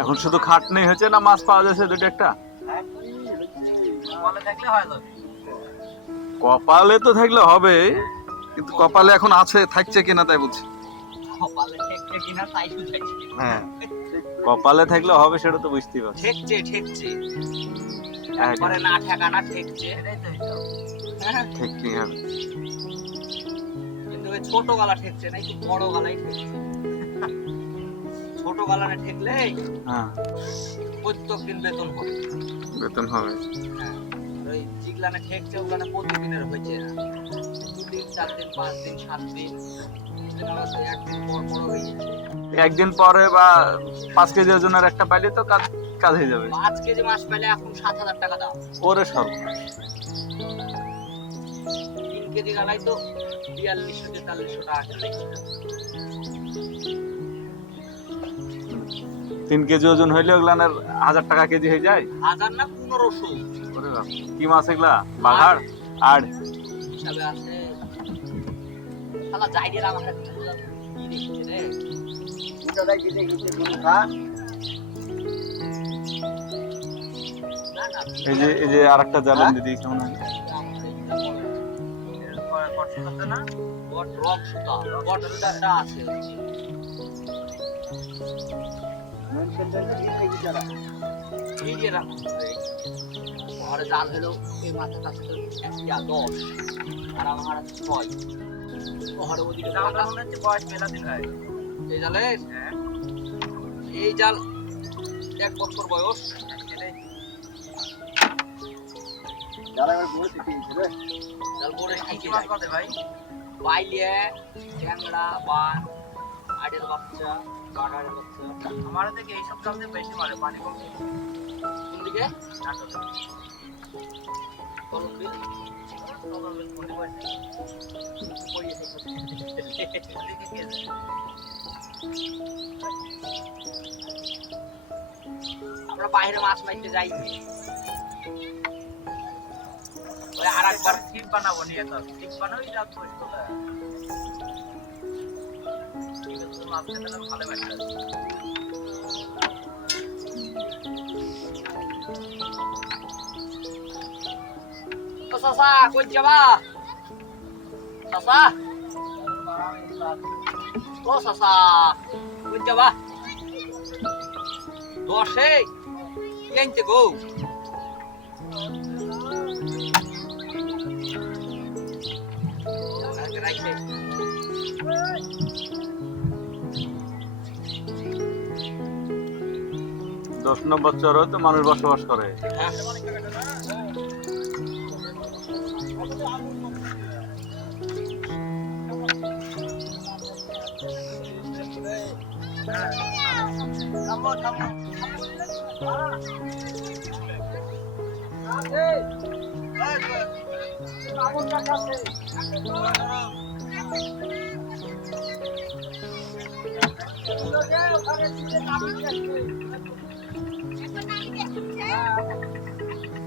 এখন শুধু খাটনি হয়েছে না মাছ পাওয়া যাচ্ছে দুটো একটা? কপালে তো থাকলে হবে কিন্তু কপালে এখন আছে থাকছে কিনা তাই বলছি। হ্যাঁ কপালে থাকলে হবে সেটা তো বুঝতেই পারছি। ঠেকছে ঠেকছে। হ্যাঁ, না ঠেকানা ঠেকছে। হবে। কিন্তু ওই ছোট গলা ঠেকছে না একটু বড় গলাই ঠেকছে। ছোট গলানে ঠেকলে হ্যাঁ। প্রত্যেক দিন বেতন হবে। বেতন হবে। হ্যাঁ। ওই যেগুলানে ঠেকছে ওগুলানে প্রতিদিনের হয়েছে। না দুদিন চার দিন পাঁচ দিন সাত দিন একদিন পর পর হয়ে একদিন পরে বা পাঁচ কেজি ওজনের একটা পাইলে তো কাজ কাজ হয়ে যাবে। পাঁচ কেজি মাছ পাইলে এখন সাত হাজার টাকা দাও ওরে সর্বনাশ। তিন কেজি গালাই তো বিয়াল্লিশশো তেতাল্লিশশো টাকা। তিন কেজি ওজন হইলে ওগুলানের হাজার টাকা কেজি হয়ে যায়? হাজার না পনেরোশো। কি মাছ এগুলা? বাঘার? আর? হিসাবে আছে শালা আমার এই যে এই যে আর একটা জ্বালান দিদি কেমন ঘরে জাল হলো এই মাছের কাছে তো একটা দশ আর আমার আছে ছয়। ঘরে ওদিকে জালটা মনে হচ্ছে বয়স মেলা দিন হয়। এই জালে এই জাল এক বছর বয়স। জাল পরে শিখে যায় ভাই বাইলিয়ে ট্যাংরা বান আডের বাচ্চা বাগানের বাচ্চা আমার থেকে এই সব জালতে বেশি মারে পানি কম কোন দিকে কলম বিল পড়িয়ে আমরা বাইরে মাছ মারতে যাই ওই আর একবার টিপ বানাবো নিয়ে তো। টিপ বানাবি যা তো তোলা। মাছ খেতে না ভালো ও সাসা কই যাবা? সাসা ও সাসা কই যাবা? দশে কেনতে গো। দশ নম্বর চরও তো মানুষ বসবাস করে হ্যাঁ ওখানে